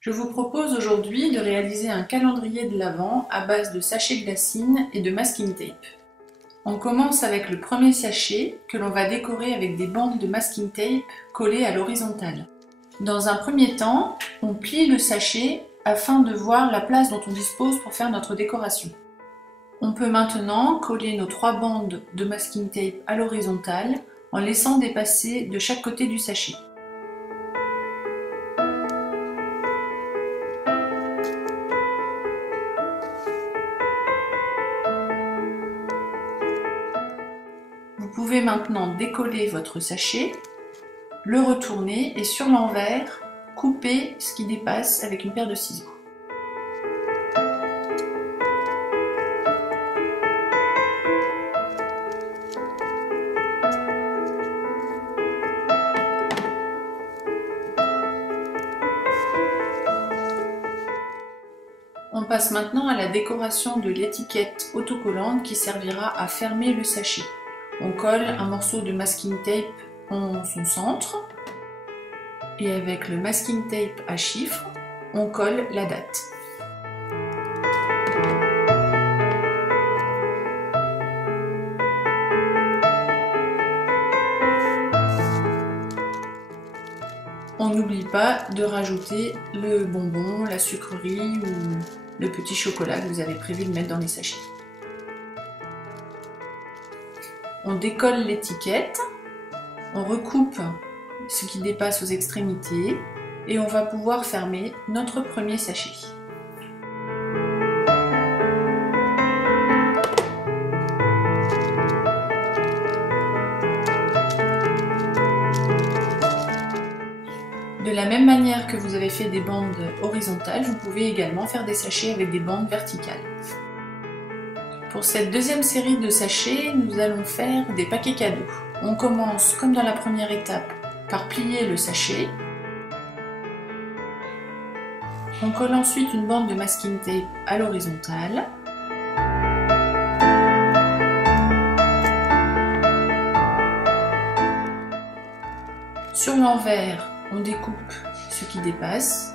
Je vous propose aujourd'hui de réaliser un calendrier de l'Avent à base de sachets glacine et de masking tape. On commence avec le premier sachet que l'on va décorer avec des bandes de masking tape collées à l'horizontale. Dans un premier temps, on plie le sachet afin de voir la place dont on dispose pour faire notre décoration. On peut maintenant coller nos 3 bandes de masking tape à l'horizontale en laissant dépasser de chaque côté du sachet. Vous pouvez maintenant décoller votre sachet, le retourner et sur l'envers, couper ce qui dépasse avec une paire de ciseaux. On passe maintenant à la décoration de l'étiquette autocollante qui servira à fermer le sachet. On colle un morceau de masking tape en son centre et avec le masking tape à chiffres, on colle la date. On n'oublie pas de rajouter le bonbon, la sucrerie ou le petit chocolat que vous avez prévu de mettre dans les sachets. On décolle l'étiquette, on recoupe ce qui dépasse aux extrémités et on va pouvoir fermer notre premier sachet. De la même manière que vous avez fait des bandes horizontales, vous pouvez également faire des sachets avec des bandes verticales. Pour cette deuxième série de sachets, nous allons faire des paquets cadeaux. On commence, comme dans la première étape, par plier le sachet. On colle ensuite une bande de masking tape à l'horizontale. Sur l'envers, on découpe ce qui dépasse.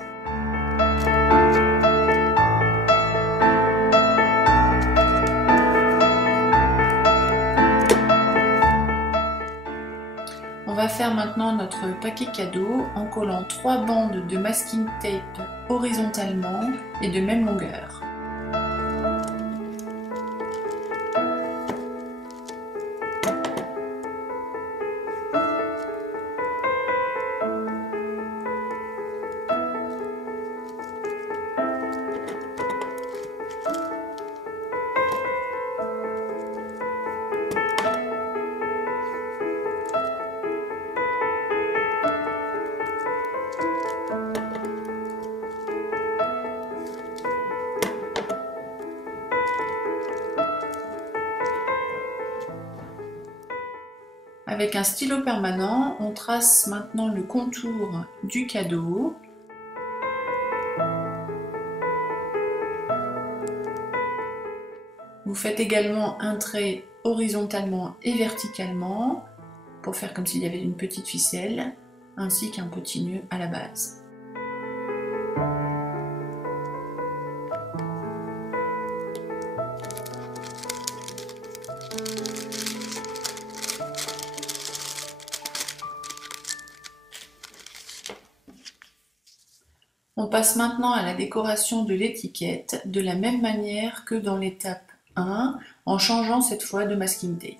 On va faire maintenant notre paquet cadeau en collant 3 bandes de masking tape horizontalement et de même longueur. Avec un stylo permanent, on trace maintenant le contour du cadeau. Vous faites également un trait horizontalement et verticalement pour faire comme s'il y avait une petite ficelle, ainsi qu'un petit nœud à la base. On passe maintenant à la décoration de l'étiquette de la même manière que dans l'étape 1, en changeant cette fois de masking tape.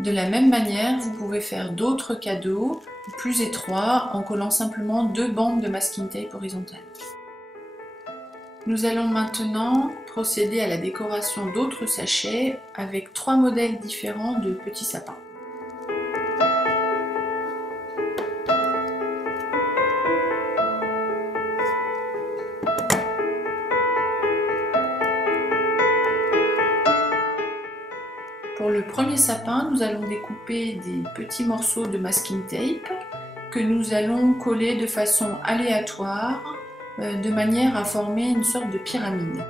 De la même manière, vous pouvez faire d'autres cadeaux plus étroits en collant simplement 2 bandes de masking tape horizontale. Nous allons maintenant procéder à la décoration d'autres sachets avec 3 modèles différents de petits sapins. premier sapin, nous allons découper des petits morceaux de masking tape que nous allons coller de façon aléatoire, de manière à former une sorte de pyramide.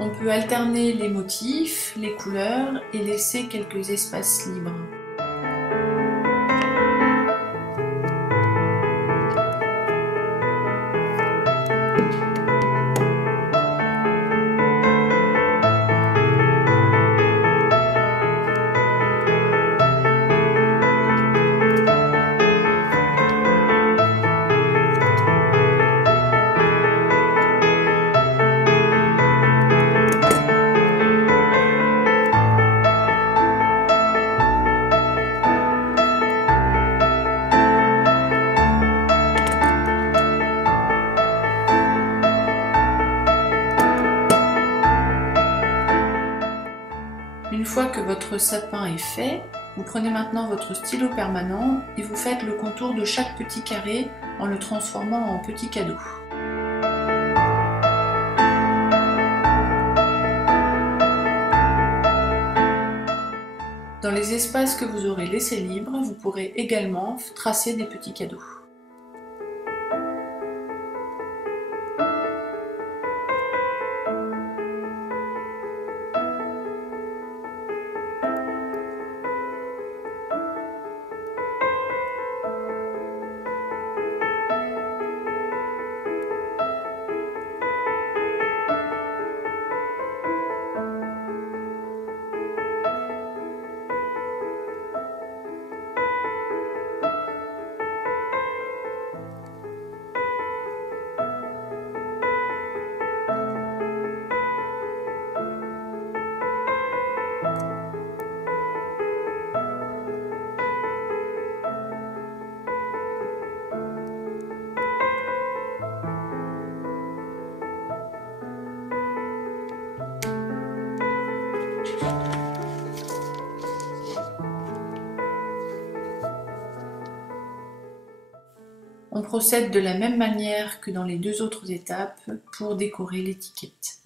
On peut alterner les motifs, les couleurs et laisser quelques espaces libres. Une fois que votre sapin est fait, vous prenez maintenant votre stylo permanent et vous faites le contour de chaque petit carré en le transformant en petit cadeau. Dans les espaces que vous aurez laissés libres, vous pourrez également tracer des petits cadeaux. On procède de la même manière que dans les deux autres étapes pour décorer l'étiquette.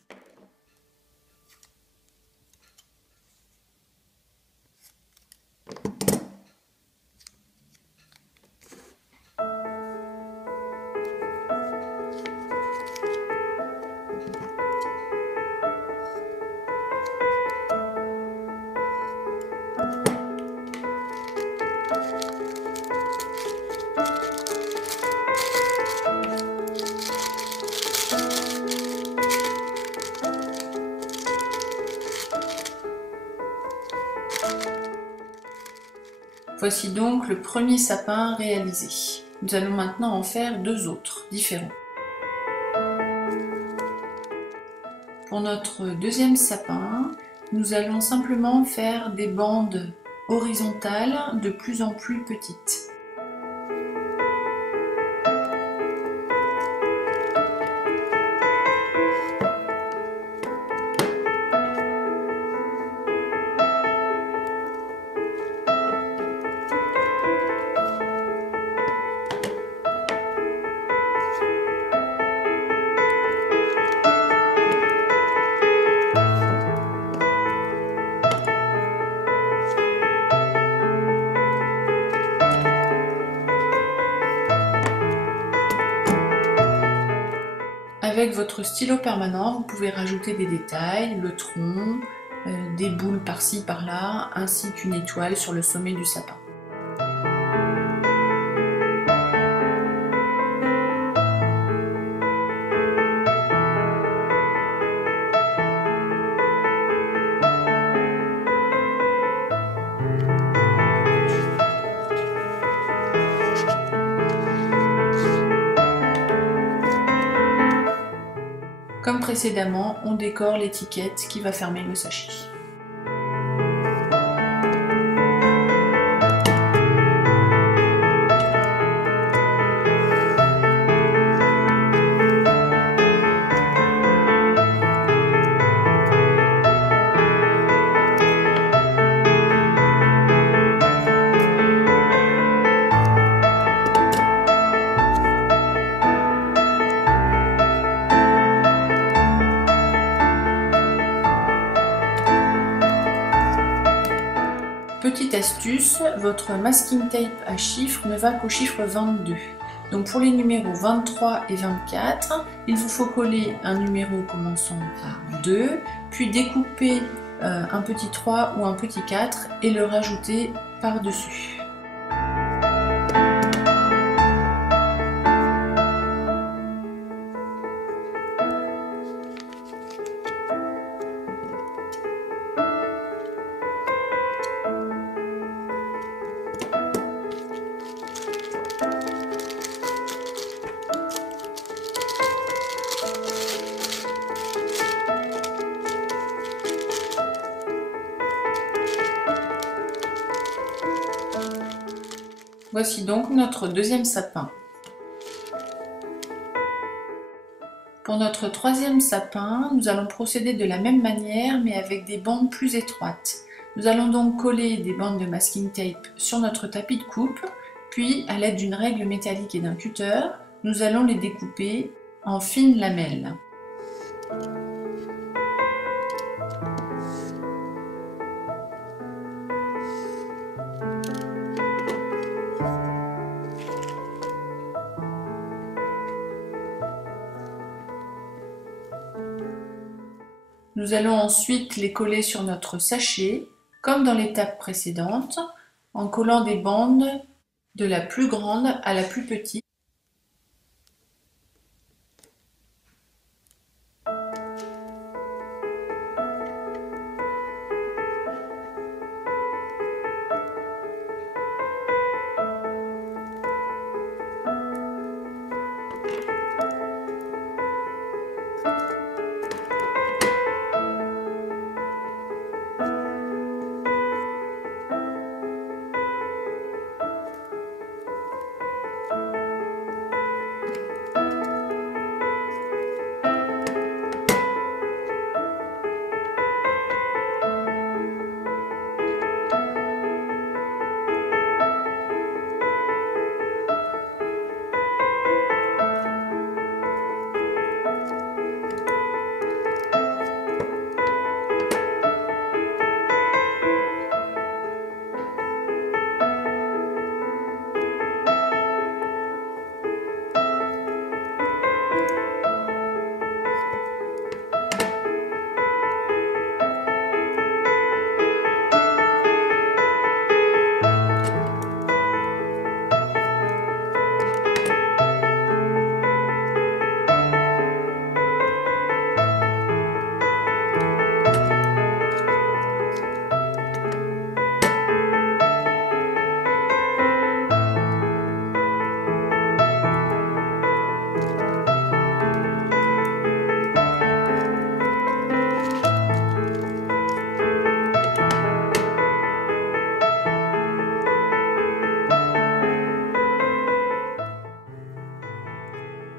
Voici donc le premier sapin réalisé. Nous allons maintenant en faire deux autres, différents. Pour notre deuxième sapin, nous allons simplement faire des bandes horizontales de plus en plus petites. Avec votre stylo permanent, vous pouvez rajouter des détails, le tronc, des boules par-ci par-là, ainsi qu'une étoile sur le sommet du sapin. Comme précédemment, on décore l'étiquette qui va fermer le sachet. Petite astuce, votre masking tape à chiffres ne va qu'au chiffre 22. Donc pour les numéros 23 et 24, il vous faut coller un numéro commençant par 2, puis découper un petit 3 ou un petit 4 et le rajouter par-dessus. Voici donc notre deuxième sapin. Pour notre troisième sapin, nous allons procéder de la même manière mais avec des bandes plus étroites. Nous allons donc coller des bandes de masking tape sur notre tapis de coupe, puis à l'aide d'une règle métallique et d'un cutter, nous allons les découper en fines lamelles. Nous allons ensuite les coller sur notre sachet, comme dans l'étape précédente, en collant des bandes de la plus grande à la plus petite.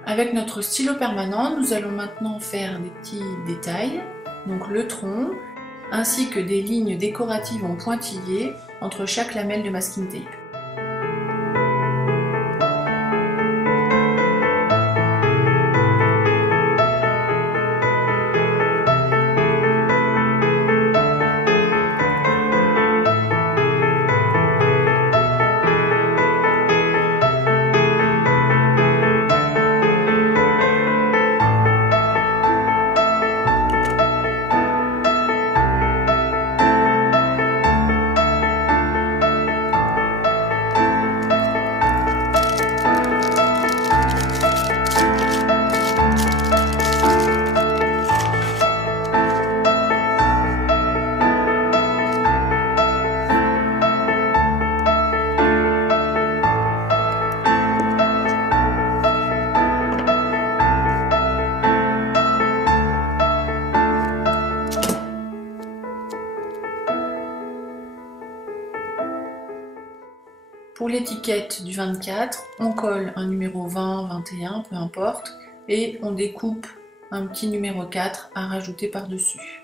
Avec notre stylo permanent, nous allons maintenant faire des petits détails, donc le tronc, ainsi que des lignes décoratives en pointillés entre chaque lamelle de masking tape. Pour l'étiquette du 24, on colle un numéro 20, 21, peu importe, et on découpe un petit numéro 4 à rajouter par-dessus.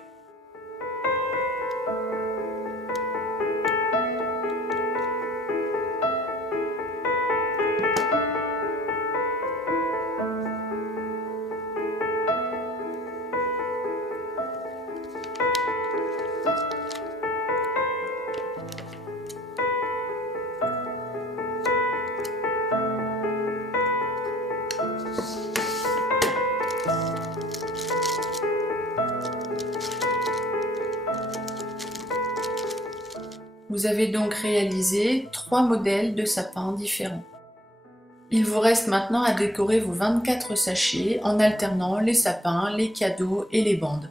Vous avez donc réalisé 3 modèles de sapins différents. Il vous reste maintenant à décorer vos 24 sachets en alternant les sapins, les cadeaux et les bandes.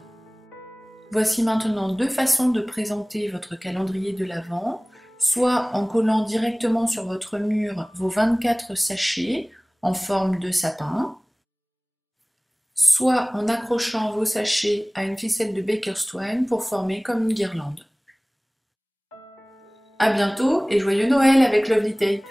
Voici maintenant 2 façons de présenter votre calendrier de l'Avent, soit en collant directement sur votre mur vos 24 sachets en forme de sapin, soit en accrochant vos sachets à une ficelle de Baker's Twine pour former comme une guirlande. À bientôt et joyeux Noël avec Lovely Tape!